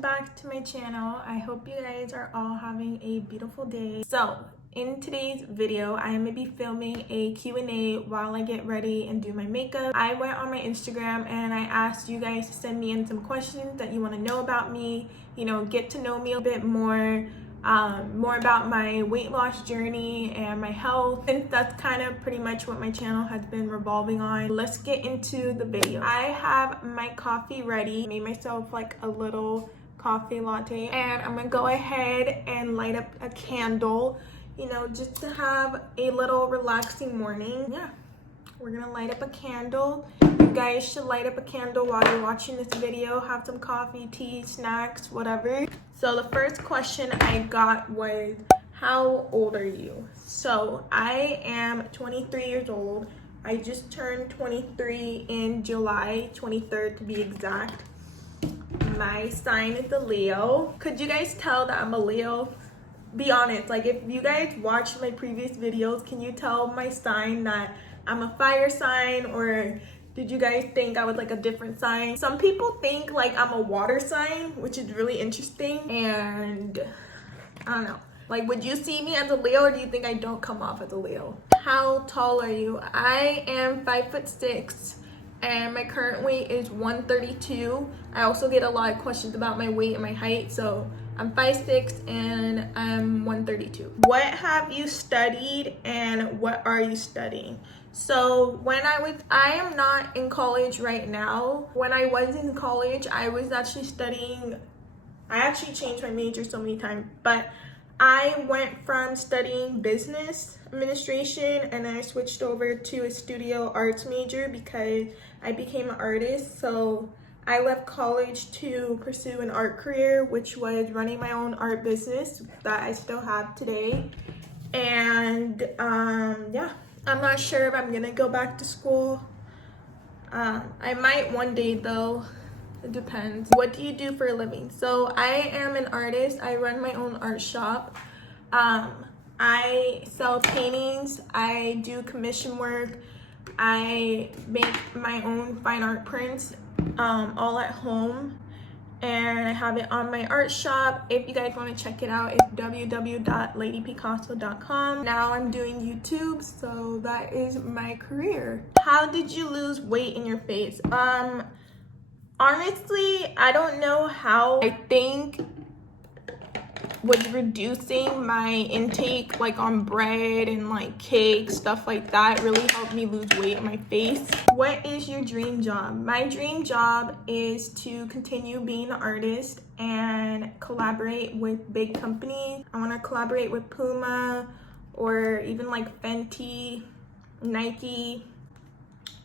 welcome back to my channel. I hope you guys are all having a beautiful day. So in today's video, I am going to be filming a Q&A while I get ready and do my makeup. I went on my Instagram and I asked you guys to send me in some questions that you want to know about me, you know, get to know me a bit more about my weight loss journey and my health, and that's kind of pretty much what my channel has been revolving on. Let's get into the video. I have my coffee ready. Made myself like a little coffee latte, and I'm gonna go ahead and light up a candle, you know, just to have a little relaxing morning. Yeah, we're gonna light up a candle. You guys should light up a candle while you're watching this video. Have some coffee, tea, snacks, whatever. So the first question I got was, how old are you? So I am 23 years old. I just turned 23 in July 23rd to be exact. My sign is a Leo. Could you guys tell that I'm a Leo? Be honest, like if you guys watched my previous videos, can you tell my sign that I'm a fire sign, or did you guys think I was like a different sign? Some people think like I'm a water sign, which is really interesting, and I don't know. Like, would you see me as a Leo, or do you think I don't come off as a Leo? How tall are you? I am 5'6", and my current weight is 132. I also get a lot of questions about my weight and my height, so I'm 5'6" and I'm 132. What have you studied and what are you studying? So I am not in college right now. When I was in college, I was actually studying, I actually changed my major so many times, but I went from studying business administration and then I switched over to a studio arts major because I became an artist. So I left college to pursue an art career, which was running my own art business that I still have today. And yeah, I'm not sure if I'm gonna go back to school. I might one day though. It depends. What do you do for a living? So I am an artist. I run my own art shop. I sell paintings. I do commission work. I make my own fine art prints, all at home, and I have it on my art shop. If you guys want to check it out, it's www.ladypicasso.com. Now I'm doing YouTube, so that is my career. How did you lose weight in your face? Honestly, I don't know how. I think was reducing my intake like on bread and like cake, stuff like that, really helped me lose weight in my face. What is your dream job? My dream job is to continue being an artist and collaborate with big companies. I want to collaborate with Puma or even like Fenty, Nike,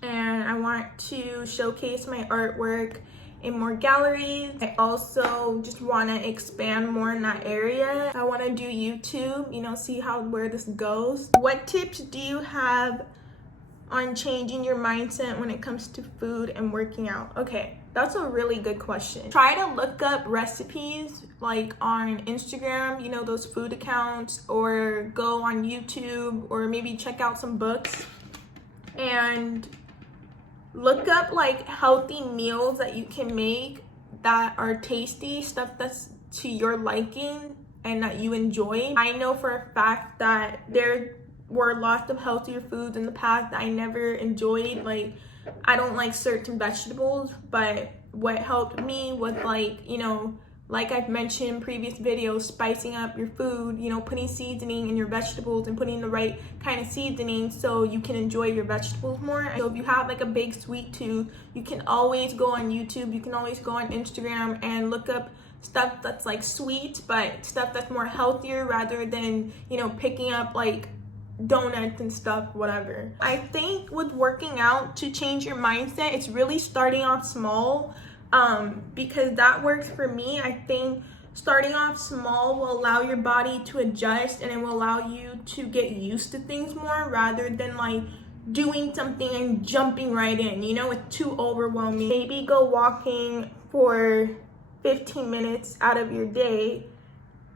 and I want to showcase my artwork in more galleries. I also just want to expand more in that area. I want to do YouTube, you know, see where this goes. What tips do you have on changing your mindset when it comes to food and working out? Okay, that's a really good question. Try to look up recipes like on Instagram, you know, those food accounts, or go on YouTube, or maybe check out some books and look up like healthy meals that you can make that are tasty, stuff that's to your liking and that you enjoy. I know for a fact that there were lots of healthier foods in the past that I never enjoyed. Like, I don't like certain vegetables, but what helped me was like, you know, like I've mentioned in previous videos, spicing up your food, you know, putting seasoning in your vegetables and putting the right kind of seasoning so you can enjoy your vegetables more. So if you have like a big sweet tooth, you can always go on YouTube, you can always go on Instagram and look up stuff that's like sweet, but stuff that's more healthier rather than, you know, picking up like donuts and stuff, whatever. I think with working out, to change your mindset, it's really starting off small. Because that works for me. I think starting off small will allow your body to adjust, and it will allow you to get used to things more rather than like doing something and jumping right in, you know, it's too overwhelming. Maybe go walking for 15 minutes out of your day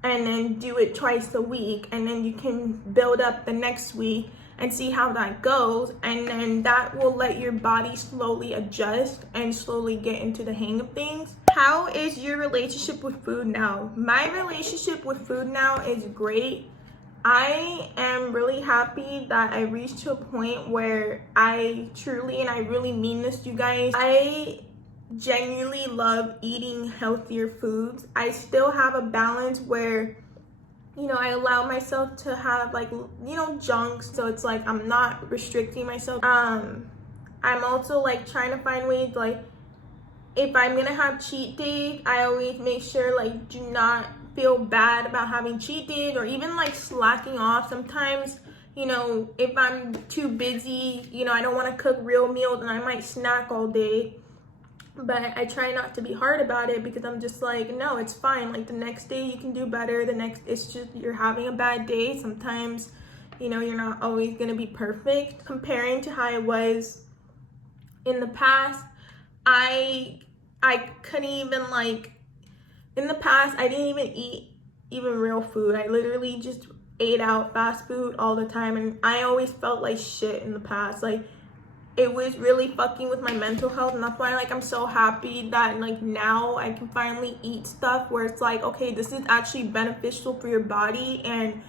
and then do it twice a week, and then you can build up the next week and see how that goes, and then that will let your body slowly adjust and slowly get into the hang of things. How is your relationship with food now? My relationship with food now is great. I am really happy that I reached to a point where I truly, and I really mean this, you guys, I genuinely love eating healthier foods. I still have a balance where, you know, I allow myself to have like, you know, junks. So it's like I'm not restricting myself. I'm also like trying to find ways, like if I'm gonna have cheat days, I always make sure like do not feel bad about having cheat days or even like slacking off. Sometimes, you know, if I'm too busy, you know, I don't want to cook real meals and I might snack all day, but I try not to be hard about it because I'm just like, no, it's fine. Like the next day you can do better. It's just you're having a bad day. Sometimes, you know, you're not always gonna be perfect. Comparing to how I was in the past, I couldn't even like, in the past, I didn't even eat even real food. I literally just ate out fast food all the time, and I always felt like shit in the past. Like it was really fucking with my mental health, and that's why like I'm so happy that like now I can finally eat stuff where it's like, okay, this is actually beneficial for your body and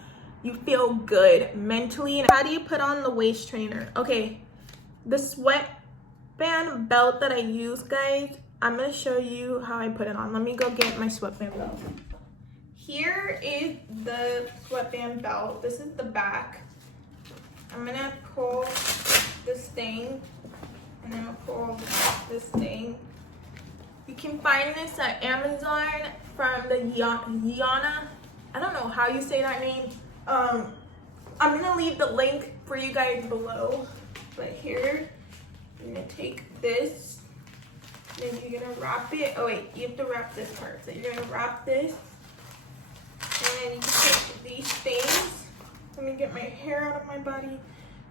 you feel good mentally. And how do you put on the waist trainer? Okay, the sweatband belt that I use, guys, I'm gonna show you how I put it on. Let me go get my sweatband belt. Here is the sweatband belt. This is the back. I'm gonna pull this thing, and then I'll pull this thing. You can find this at Amazon from the YIANNA. I don't know how you say that name. I'm gonna leave the link for you guys below. But here, you're gonna take this. Then you're gonna wrap it. Oh wait, you have to wrap this part. So you're gonna wrap this, and then you can take these things. Let me get my hair out of my body.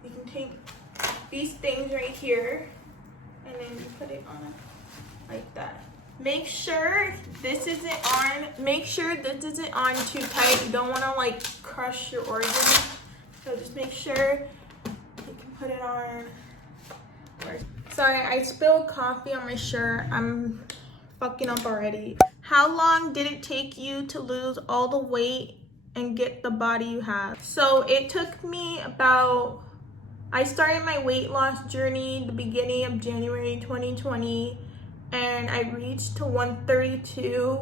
You can take these things right here, and then you put it on like that. Make sure this isn't on. Make sure this isn't on too tight. You don't want to like crush your organs. So just make sure you can put it on. Sorry, I spilled coffee on my shirt. I'm fucking up already. How long did it take you to lose all the weight and get the body you have? So it took me about, I started my weight loss journey the beginning of January 2020, and I reached to 132.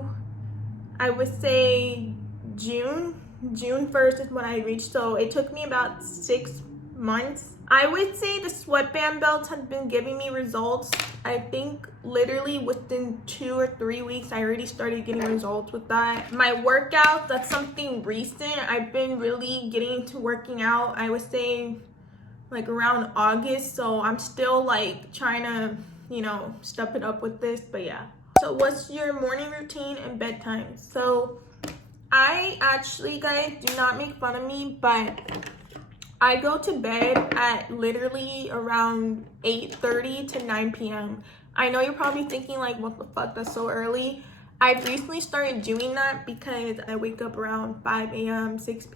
I would say June 1st is when I reached. So it took me about 6 months. I would say the sweatband belts have been giving me results. I think literally within 2 or 3 weeks, I already started getting results with that. My workouts, that's something recent. I've been really getting into working out, I would say like around August. So I'm still like trying to, you know, step it up with this, but yeah. So what's your morning routine and bedtime? So I actually, guys, do not make fun of me, but I go to bed at literally around 8:30 to 9 p.m. I know you're probably thinking like, what the fuck, that's so early. I've recently started doing that because I wake up around 5 a.m., 6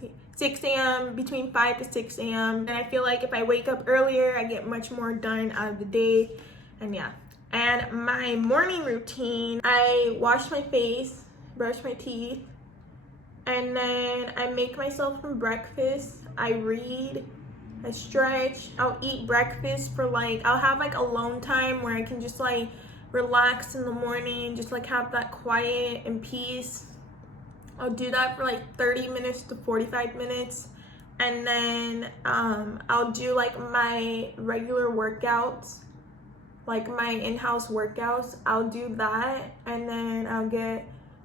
a.m., between 5 to 6 a.m. And I feel like if I wake up earlier, I get much more done out of the day. And yeah. And my morning routine, I wash my face, brush my teeth, and then I make myself some breakfast. I read, I stretch, I'll eat breakfast for like, I'll have like alone time where I can just like relax in the morning, just like have that quiet and peace. I'll do that for like 30 minutes to 45 minutes. And then I'll do like my regular workouts, like my in-house workouts. I'll do that, and then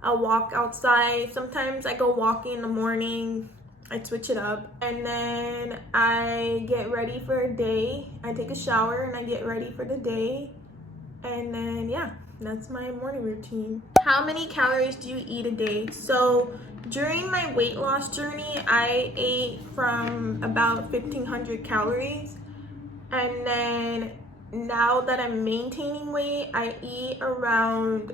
I'll walk outside. Sometimes I go walking in the morning. I switch it up, and then I get ready for a day. I take a shower and I get ready for the day, and then yeah, that's my morning routine. How many calories do you eat a day? So during my weight loss journey, I ate from about 1,500 calories, and then now that I'm maintaining weight, I eat around,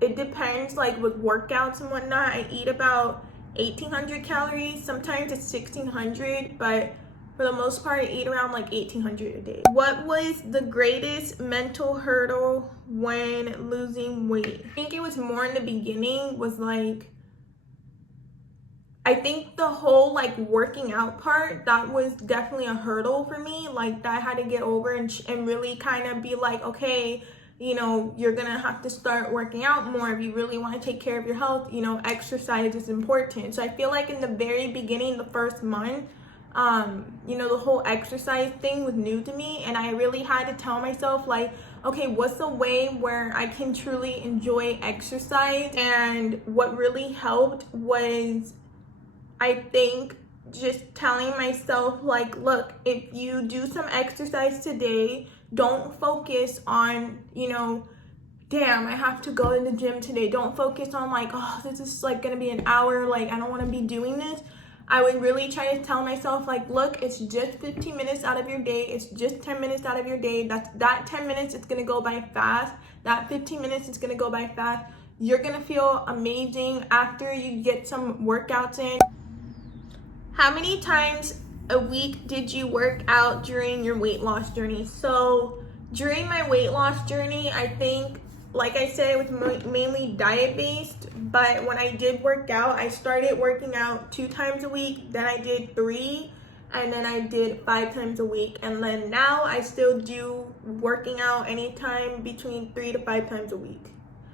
it depends, like with workouts and whatnot, I eat about 1,800 calories. Sometimes it's 1,600, but For the most part, I eat around like 1,800 a day. What was the greatest mental hurdle when losing weight? I think it was more in the beginning, was like, I think the whole like working out part, that was definitely a hurdle for me. Like that I had to get over and really kind of be like, okay, you know, you're gonna have to start working out more if you really want to take care of your health. You know, exercise is important. So I feel like in the very beginning, the first month, you know, the whole exercise thing was new to me, and I really had to tell myself like, okay, what's the way where I can truly enjoy exercise? And what really helped was, I think, just telling myself like, look, if you do some exercise today, don't focus on, you know, damn, I have to go to the gym today. Don't focus on like, oh, this is like gonna be an hour, like I don't want to be doing this. I would really try to tell myself like, look, it's just 15 minutes out of your day. It's just 10 minutes out of your day. That 10 minutes, it's gonna go by fast. That 15 minutes, it's gonna go by fast. You're gonna feel amazing after you get some workouts in. How many times a week did you work out during your weight loss journey? So during my weight loss journey, I think, like I said, it was mainly diet based, but when I did work out, I started working out 2 times a week, then I did 3, and then I did 5 times a week, and then now I still do working out anytime between 3 to 5 times a week.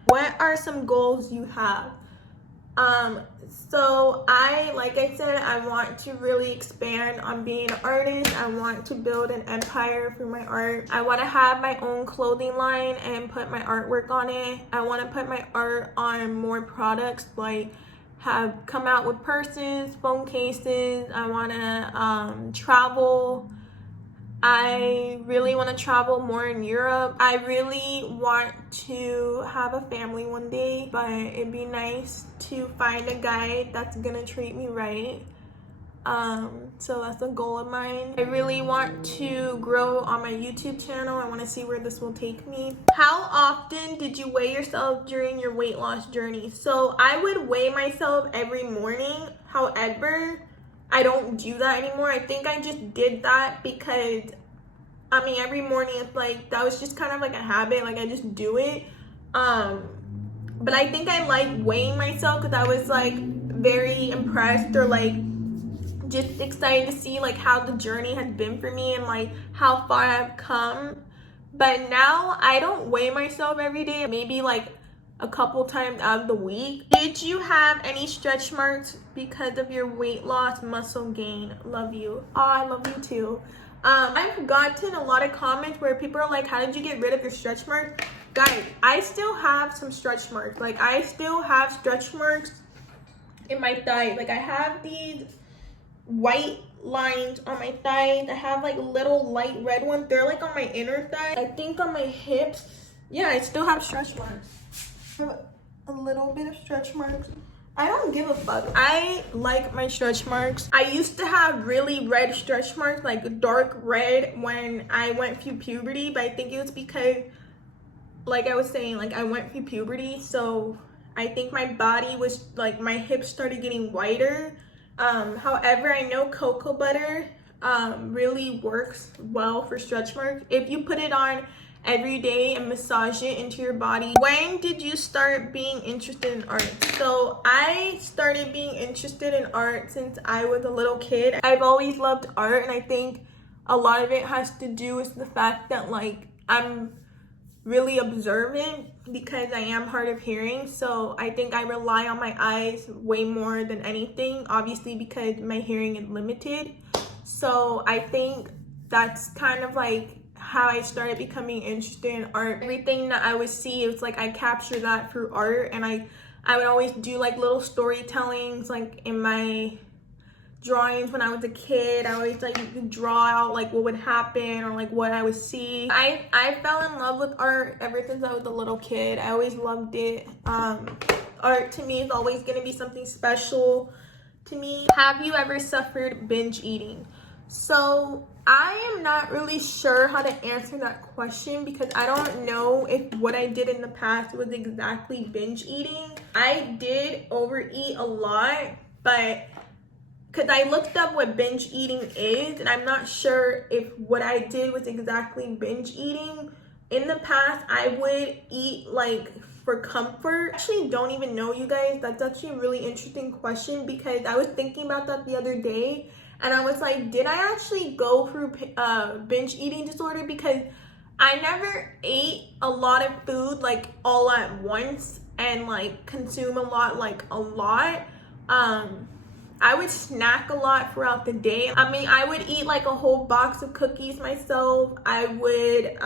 What are some goals you have? So like I said, I want to really expand on being an artist. I want to build an empire for my art. I want to have my own clothing line and put my artwork on it. I want to put my art on more products, like have come out with purses, phone cases. I want to travel. I really want to travel more in Europe. I really want to have a family one day, but it'd be nice to find a guy that's gonna treat me right. So that's a goal of mine. I really want to grow on my YouTube channel. I want to see where this will take me. How often did you weigh yourself during your weight loss journey? So I would weigh myself every morning. However, I don't do that anymore. I think I just did that because, I mean, every morning it's like, that was just kind of like a habit. Like I just do it. But I think I like weighing myself because I was like very impressed, or like just excited to see like how the journey has been for me and like how far I've come. But now I don't weigh myself every day, maybe like a couple times out of the week. Did you have any stretch marks because of your weight loss muscle gain? Love you. Oh, I love you too. I've gotten a lot of comments where people are like, how did you get rid of your stretch marks? Guys, I still have some stretch marks. Like I still have stretch marks in my thighs. Like I have these white lines on my thighs. I have like little light red ones. They're like on my inner thigh. I think on my hips. Yeah, I still have stretch marks. A little bit of stretch marks. I don't give a fuck. I like my stretch marks. I used to have really red stretch marks, like dark red, when I went through puberty, but I think it was because, like I was saying, like I went through puberty, so I think my body was like, my hips started getting whiter. However, I know cocoa butter really works well for stretch marks if you put it on every day and massage it into your body. When did you start being interested in art? So I started being interested in art since I was a little kid. I've always loved art, and I think a lot of it has to do with the fact that like I'm really observant because I am hard of hearing. So I think I rely on my eyes way more than anything, obviously because my hearing is limited. So I think that's kind of like how I started becoming interested in art. Everything that I would see, it was like I capture that through art, and I would always do like little storytellings like in my drawings when I was a kid. I always like draw out like what would happen or like what I would see. I fell in love with art ever since I was a little kid. I always loved it. Art to me is always going to be something special to me. Have you ever suffered binge eating? So I am not really sure how to answer that question because I don't know if what I did in the past was exactly binge eating. I did overeat a lot, but because I looked up what binge eating is, and I'm not sure if what I did was exactly binge eating. In the past, I would eat like for comfort. I actually don't even know, you guys. That's actually a really interesting question, because I was thinking about that the other day, and I was like, did I actually go through binge eating disorder? Because I never ate a lot of food like all at once and like consume a lot. I would snack a lot throughout the day. I mean, I would eat like a whole box of cookies myself. I would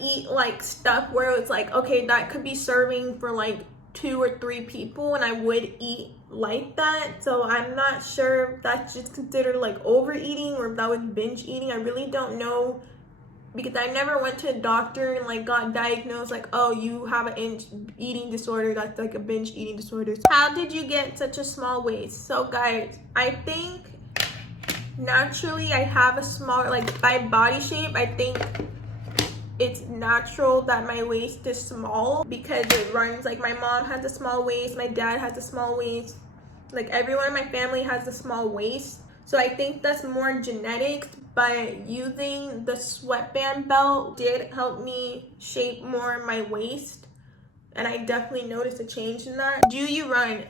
eat like stuff where it's like, okay, that could be serving for like 2 or 3 people, and I would eat like that. So I'm not sure if that's just considered like overeating or if that was binge eating. I really don't know, because I never went to a doctor and like got diagnosed like, oh, you have an eating disorder, that's like a binge eating disorder. So how did you get such a small waist? So guys, I think naturally I have a small, like by body shape, I think it's natural that my waist is small, because it runs, like my mom has a small waist, my dad has a small waist, like everyone in my family has a small waist. So I think that's more genetics, but using the sweatband belt did help me shape more my waist, and I definitely noticed a change in that. Do you run?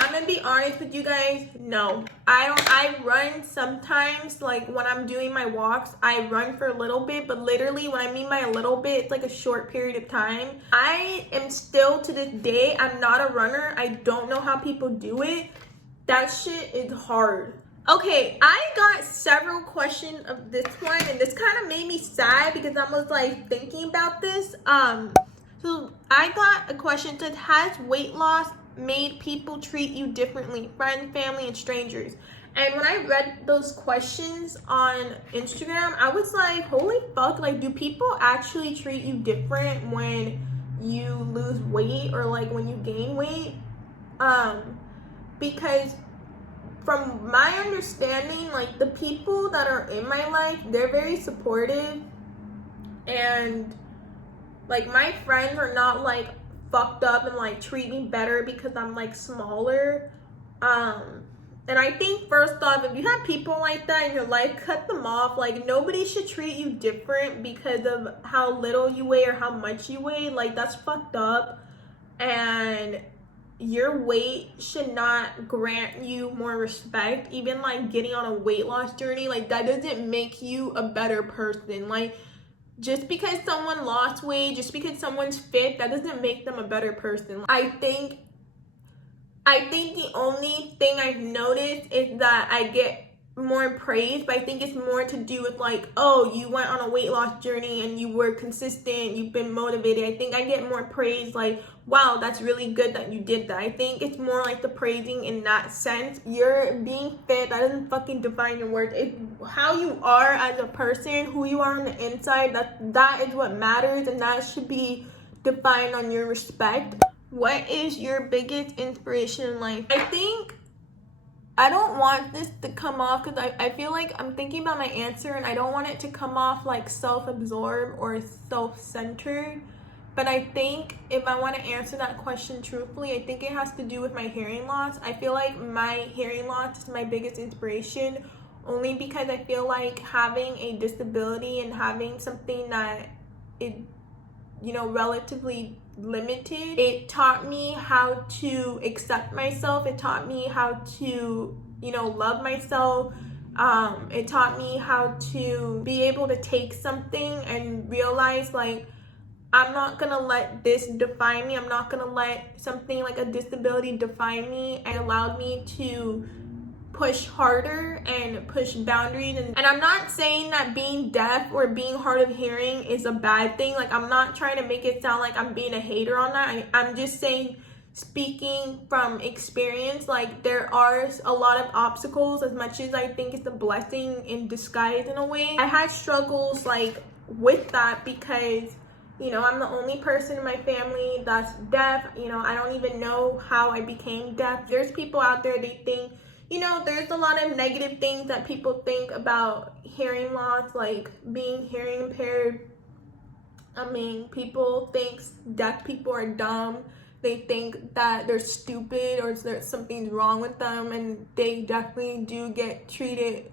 I'm gonna be honest with you guys, no. I run sometimes, like when I'm doing my walks, I run for a little bit, but literally when I mean by a little bit, it's like a short period of time. I am still, to this day, I'm not a runner. I don't know how people do it. That shit is hard. Okay, I got several questions of this one, and this kind of made me sad because I was like thinking about this. So I got a question that says, has weight loss made people treat you differently, friends, family, and strangers? And when I read those questions on Instagram, I was like, holy fuck, like, do people actually treat you different when you lose weight or like when you gain weight? Because from my understanding, like the people that are in my life, they're very supportive, and like my friends are not like fucked up and like treat me better because I'm like smaller. And I think first off, if you have people like that in your life, cut them off. Like nobody should treat you different because of how little you weigh or how much you weigh. Like that's fucked up, and your weight should not grant you more respect. Even like getting on a weight loss journey, like that doesn't make you a better person. Like just because someone lost weight, just because someone's fit, that doesn't make them a better person. I think the only thing I've noticed is that I get more praise, but I think it's more to do with like, oh, you went on a weight loss journey and you were consistent, you've been motivated. I think I get more praise, like, wow, that's really good that you did that. I think it's more like the praising in that sense. You're being fit, that doesn't fucking define your worth. It's how you are as a person, who you are on the inside, that is what matters, and that should be defined on your respect. What is your biggest inspiration in life? I don't want this to come off, because I feel like I'm thinking about my answer and I don't want it to come off like self-absorbed or self-centered. But I think if I want to answer that question truthfully, I think it has to do with my hearing loss. I feel like my hearing loss is my biggest inspiration, only because I feel like having a disability and having something that is, you know, relatively limited, it taught me how to accept myself. It taught me how to, you know, love myself. It taught me how to be able to take something and realize like, I'm not gonna let this define me. I'm not gonna let something like a disability define me, and allowed me to push harder and push boundaries. And I'm not saying that being deaf or being hard of hearing is a bad thing. Like, I'm not trying to make it sound like I'm being a hater on that. I'm just saying, speaking from experience, like there are a lot of obstacles. As much as I think it's a blessing in disguise in a way, I had struggles like with that, because you know, I'm the only person in my family that's deaf. You know, I don't even know how I became deaf. There's people out there, they think, you know, there's a lot of negative things that people think about hearing loss, like being hearing impaired. I mean, people think deaf people are dumb. they think that they're stupid or there's something wrong with them, and they definitely do get treated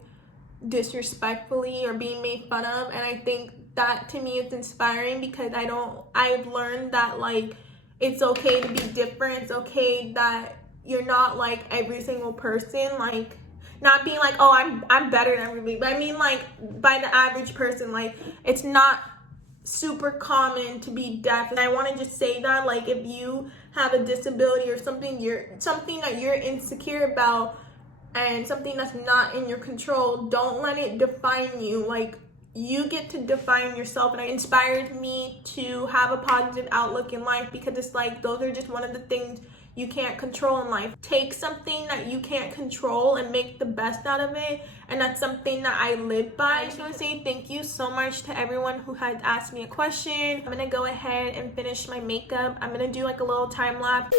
disrespectfully or being made fun of. And I think that to me is inspiring, because I've learned that like it's okay to be different. It's okay that you're not like every single person, like not being like, oh, I'm better than everybody, but I mean like by the average person, like it's not super common to be deaf. And I want to just say that, like, if you have a disability or something that you're insecure about and something that's not in your control, don't let it define you. Like, you get to define yourself. And it inspired me to have a positive outlook in life, because it's like those are just one of the things you can't control in life. Take something that you can't control and make the best out of it. And that's something that I live by. I just want to say thank you so much to everyone who has asked me a question. I'm going to go ahead and finish my makeup. I'm going to do like a little time lapse.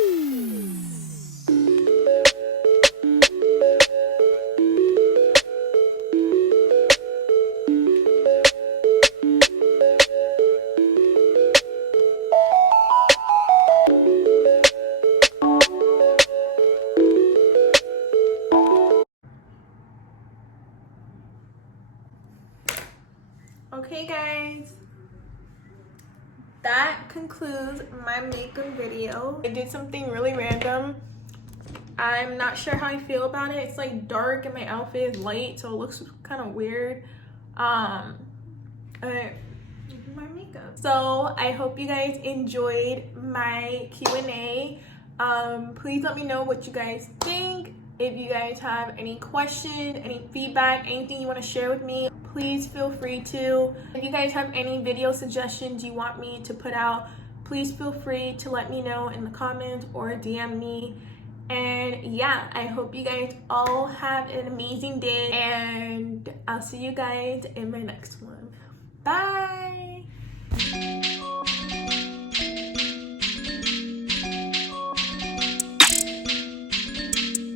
Okay guys, that concludes my makeup video. I did something really random. I'm not sure how I feel about it. It's like dark and my outfit is light, so it looks kind of weird. My makeup. So I hope you guys enjoyed my Q&A. Please let me know what you guys think. If you guys have any questions, any feedback, anything you want to share with me, please feel free to. If you guys have any video suggestions you want me to put out, please feel free to let me know in the comments or DM me. And yeah, I hope you guys all have an amazing day, and I'll see you guys in my next one.